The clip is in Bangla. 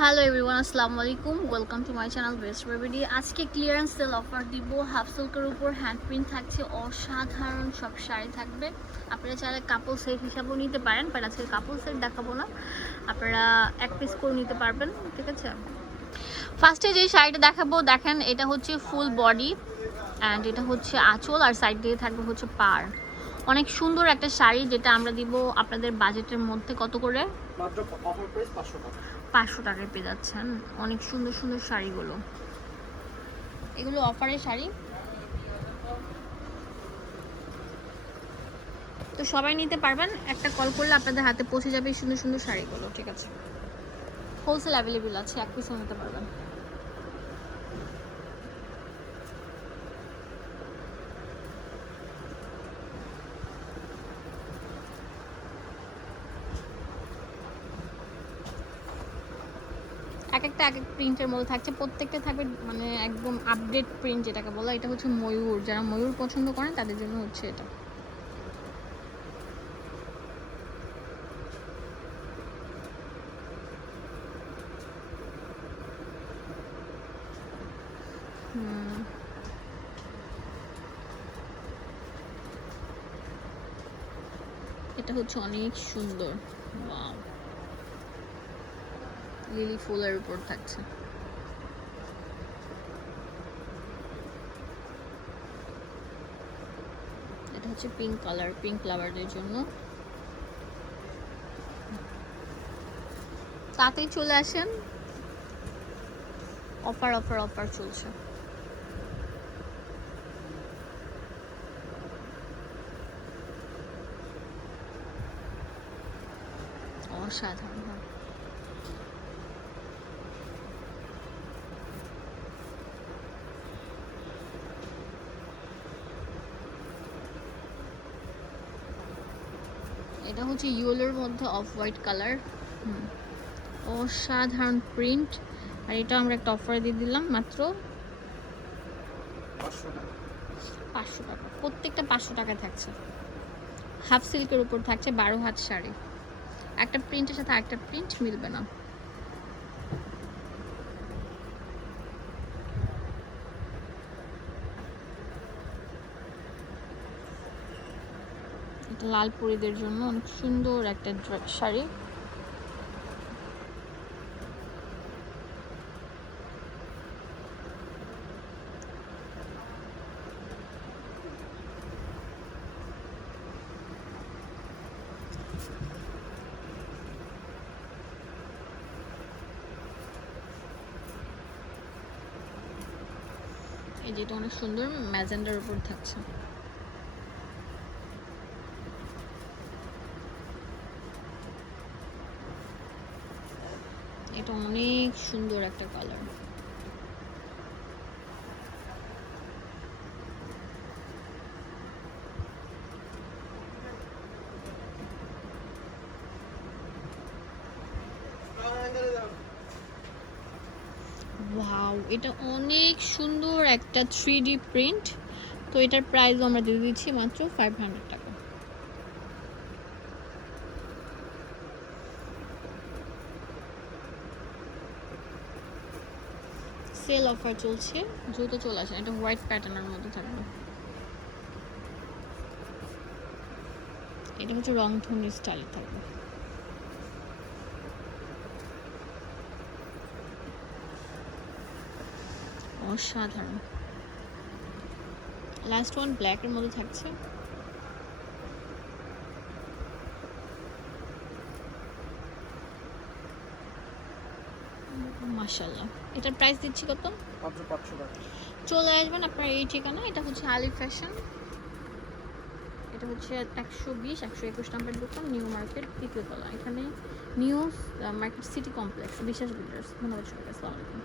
হ্যালো এভরিওয়ান আসসালামু আলাইকুম welcome to my channel best বেবিডি আজকে ক্লিয়ারেন্স সেল অফার দিব। হাফ সিল্কের উপর হ্যান্ড প্রিন্ট থাকছে। অসাধারণ সব শাড়ি থাকবে। আপনারা চাইলে কাপল সেট হিসাবেও নিতে পারেন বাট আজকে কাপল সেট দেখাবো না। আপনারা এক পিস করে নিতে পারবেন, ঠিক আছে? ফার্স্টে যে শাড়িটা দেখাবো, দেখেন, এটা হচ্ছে ফুল বডি অ্যান্ড এটা হচ্ছে আঁচল আর সাইড দিয়ে থাকবে হচ্ছে পার অনেক সুন্দর একটা শাড়ি, যেটা আমরা দিব আপনাদের বাজেটের মধ্যে কত করে? পাঁচশো টাকায় পেয়ে যাচ্ছেন। অনেক সুন্দর সুন্দর শাড়িগুলো। এগুলো অফারের শাড়ি। তো সবাই নিতে পারবেন। একটা কল করলে আপনাদের হাতে পৌঁছে যাবে সুন্দর সুন্দর শাড়িগুলো, ঠিক আছে? হোলসেল অ্যাভেলেবেল আছে, এক পিসও নিতে পারবেন। একটা এক এক প্রিন্টের মধ্যে থাকছে। প্রত্যেকটা থাকবে মানে একদম আপডেট প্রিন্ট যেটাকে বলা, এটা হচ্ছে ময়ূর। যারা ময়ূর পছন্দ করেন, তাদের জন্য হচ্ছে এটা। এটা হচ্ছে অনেক সুন্দর। ওয়াও লিলি ফুলের উপর থাকছে। এটা হচ্ছে পিঙ্ক কালার পিঙ্ক লাভারদের জন্য। তাতেই চলে আসেন। অফার অফার অফার চলছে। অসাধারণ। এটা হচ্ছে ইয়েলোর মধ্যে অফ হোয়াইট কালার। অসাধারণ প্রিন্ট। আর এটা আমরা একটা অফার দিয়ে দিলাম মাত্র পাঁচশো টাকা। প্রত্যেকটা পাঁচশো টাকা থাকছে। হাফ সিল্কের উপর থাকছে বারো হাত শাড়ি। একটা প্রিন্টের সাথে একটা প্রিন্ট মিলবে না। লাল পরিদের জন্য। অনেক সুন্দর একটা শাড়ি। এই যেটা অনেক সুন্দর ম্যাজেন্ডার উপর থাকছে। এটা অনেক সুন্দর একটা কালার এটা অনেক সুন্দর একটা থ্রি প্রিন্ট তো এটার প্রাইস আমরা দিয়ে দিচ্ছি মাত্র ফাইভ হান্ড্রেড টাকা। সেল অফার চলছে। দ্রুত চলে আসে এটা হোয়াইট প্যাটার্নের মধ্যে থাকবে। এটা হচ্ছে রং ধনুর স্টাইল থাকবে। অসাধারণ। লাস্ট ওয়ান ব্ল্যাকের মধ্যে থাকছে। মাশাল্লাহ এটার প্রাইস দিচ্ছি কত? চলে আসবেন আপনার এই ঠিকানা এটা হচ্ছে আলি ফ্যাশন। এটা হচ্ছে একশো বিশ একশো একুশ নম্বর দোকান নিউ মার্কেট তৃতীয়তলা এখানে new market city complex Biswas builders. ধন্যবাদ সবাইকে আসসালামু আলাইকুম।